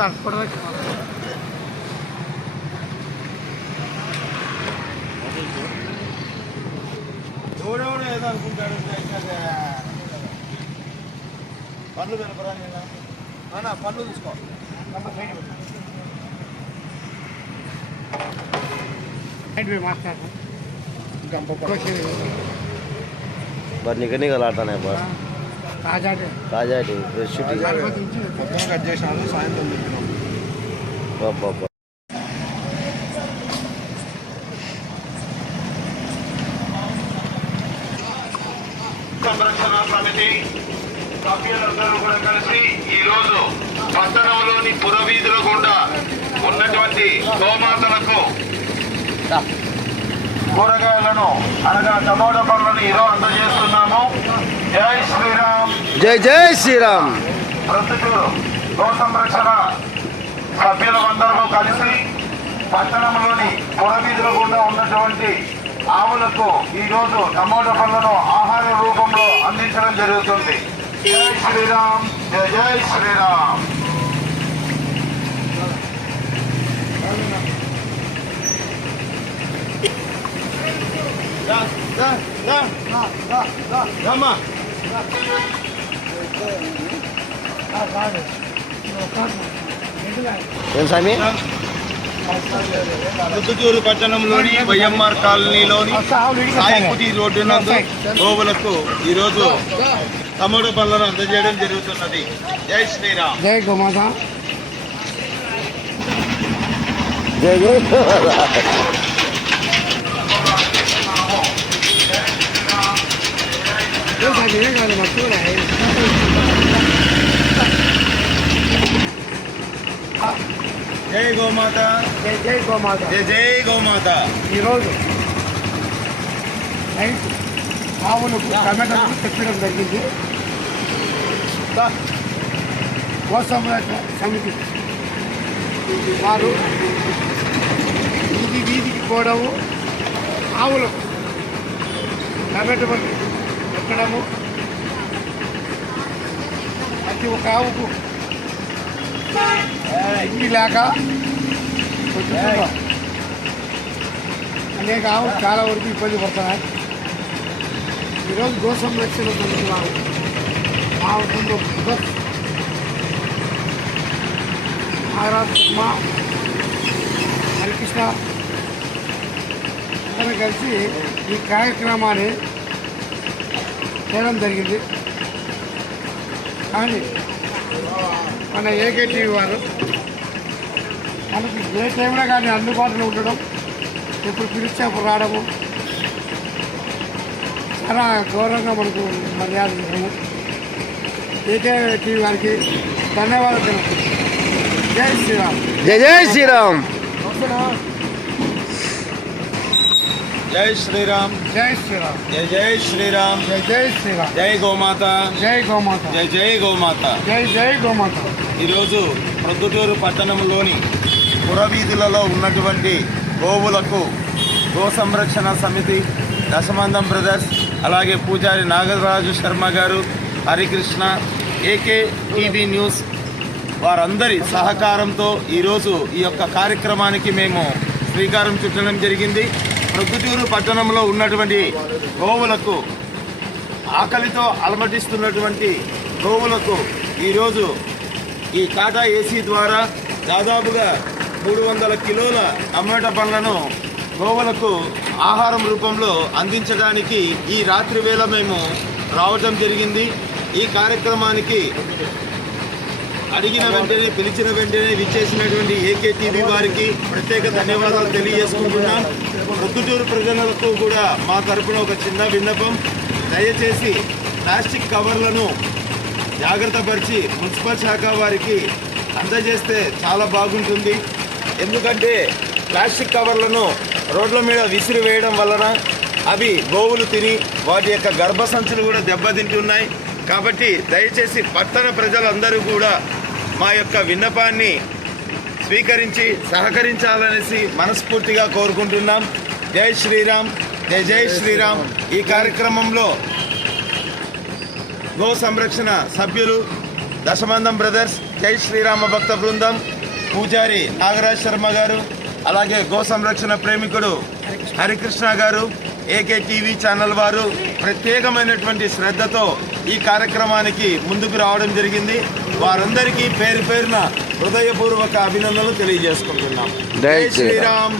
అప్పటిదాకా ఎవడెవడో ఏదో అనుకుంటాడు పనులు కలపరా నేను పనులు తీసుకో మాట్లాడు మరి నీకు ఎన్ని ఆడతానే తాజాటి ఫ్రెష్ కట్ సాయంత్రం తింటున్నాం సంరక్షణ సమితి సభ్యులందరూ కూడా కలిసి ఈ రోజు పట్టణంలోని పురవీధుల గుండా ఉన్నటువంటి గోమాతలకు కూరగాయలను అనగా టమోటా పండ్లను ఈరోజు అందజేస్తున్నాము. జై శ్రీరామ్. జై జై శ్రీరామ్. ప్రొద్దుటూరు గో సంరక్షణ సభ్యులందరూ కలిసి పట్టణంలోని పురవీధుల గుండా ఉన్నటువంటి ఆవులకు ఈ రోజు టమోటా పళ్ళను ఆహార రూపంలో అందించడం జరుగుతుంది. జై శ్రీరామ్. జై జై శ్రీరామ్. రమ్మా. ఏం స్వామి ముద్దుటూరు పట్టణంలోని వైఎంఆర్ కాలనీలోని సాయిపుటి రోడ్డు నందు గోవులకు ఈరోజు టమోటో పళ్ళను అందజేయడం జరుగుతున్నది. జై శ్రీరామ్. జై గోమాత. జై జై జై గోమాత. జై జై గోమాత. జై జై గోమాత ఈరోజు నైట్ ఆవులకు టమాటాలు తెచ్చడం జరిగింది. గోసంరక్షణ సమితి వారు వీధి వీధికి పోవడము ఆవులకు టమాటా ఎక్కడము? ప్రతి ఒక్క ఆవుకు. ఇంటి లేక? అనేక ఆవులు చాలా వరకు ఇబ్బంది పడుతున్నాయి. ఈరోజు గో సంరక్షణ సమితి ఆవు మా ఊళ్ళో భగత్ శర్మ. హరికృష్ణ. అందరూ కలిసి ఈ కార్యక్రమాన్ని చేయడం జరిగింది. కానీ మన ఏకేటీవీ వారు మనకి ఏ టైంలో కానీ అందుబాటులో ఉండడం ఎప్పుడు పిలిస్తే అప్పుడు రావడము చాలా గౌరవంగా మనకు మర్యాద ఇవ్వడము. ఏకే టీవీ వారికి ధన్యవాదాలు తెలుపుతున్నాను జై శ్రీరామ్. జై జై శ్రీరామ్. జై శ్రీరామ్. జై శ్రీరామ్. జై జై శ్రీరామ్. జై జై శ్రీరామ్. జై గోమాత. జై గోమాత. జై జై గోమాత. జై జై గోమాత. ఈరోజు ప్రొద్దుటూరు పట్టణంలోని పురవీధులలో ఉన్నటువంటి గోవులకు గో సంరక్షణ సమితి దశమందం బ్రదర్స్ అలాగే పూజారి నాగరాజు శర్మ గారు హరికృష్ణ ఏకే టీవీ న్యూస్ వారందరి సహకారంతో ఈరోజు ఈ యొక్క కార్యక్రమానికి మేము శ్రీకారం చుట్టడం జరిగింది. ప్రొద్దుటూరు పట్టణంలో ఉన్నటువంటి గోవులకు ఆకలితో అలమటిస్తున్నటువంటి గోవులకు ఈరోజు ఈ టాటా ఏసీ ద్వారా దాదాపుగా మూడు వందల కిలోల టమాటా పండ్లను గోవులకు ఆహారం రూపంలో అందించడానికి ఈ రాత్రి వేళ మేము రావటం జరిగింది. ఈ కార్యక్రమానికి అడిగిన వెంటనే పిలిచిన వెంటనే విచ్చేసినటువంటి ఏకే టీవీ వారికి ప్రత్యేక ధన్యవాదాలు తెలియజేసుకుంటున్నాం. ప్రొద్దుటూరు ప్రజలకు కూడా మా తరపున ఒక చిన్న విన్నపం. దయచేసి ప్లాస్టిక్ కవర్లను జాగ్రత్త పరిచి మున్సిపల్ శాఖ వారికి అందజేస్తే చాలా బాగుంటుంది. ఎందుకంటే ప్లాస్టిక్ కవర్లను రోడ్ల మీద విసిరి వేయడం వలన అవి గోవులు తిని వాటి యొక్క గర్భసంచులు కూడా దెబ్బతింటున్నాయి. కాబట్టి దయచేసి పట్టణ ప్రజలందరూ కూడా మా యొక్క విన్నపాన్ని స్వీకరించి సహకరించాలనేసి మనస్ఫూర్తిగా కోరుకుంటున్నాం. జై శ్రీరామ్ జై జై శ్రీరామ్. ఈ కార్యక్రమంలో గో సంరక్షణ సభ్యులు దశమందం బ్రదర్స్ జై శ్రీరామ భక్త బృందం పూజారి నాగరాజ్ శర్మ గారు అలాగే గో సంరక్షణ ప్రేమికుడు హరికృష్ణ గారు ఏకే టీవీ ఛానల్ వారు ప్రత్యేకమైనటువంటి శ్రద్ధతో ఈ కార్యక్రమానికి ముందుకు రావడం జరిగింది. వారందరికీ పేరు పేరున హృదయపూర్వక అభినందనలు తెలియజేసుకుంటున్నాం. జై శ్రీరామ్.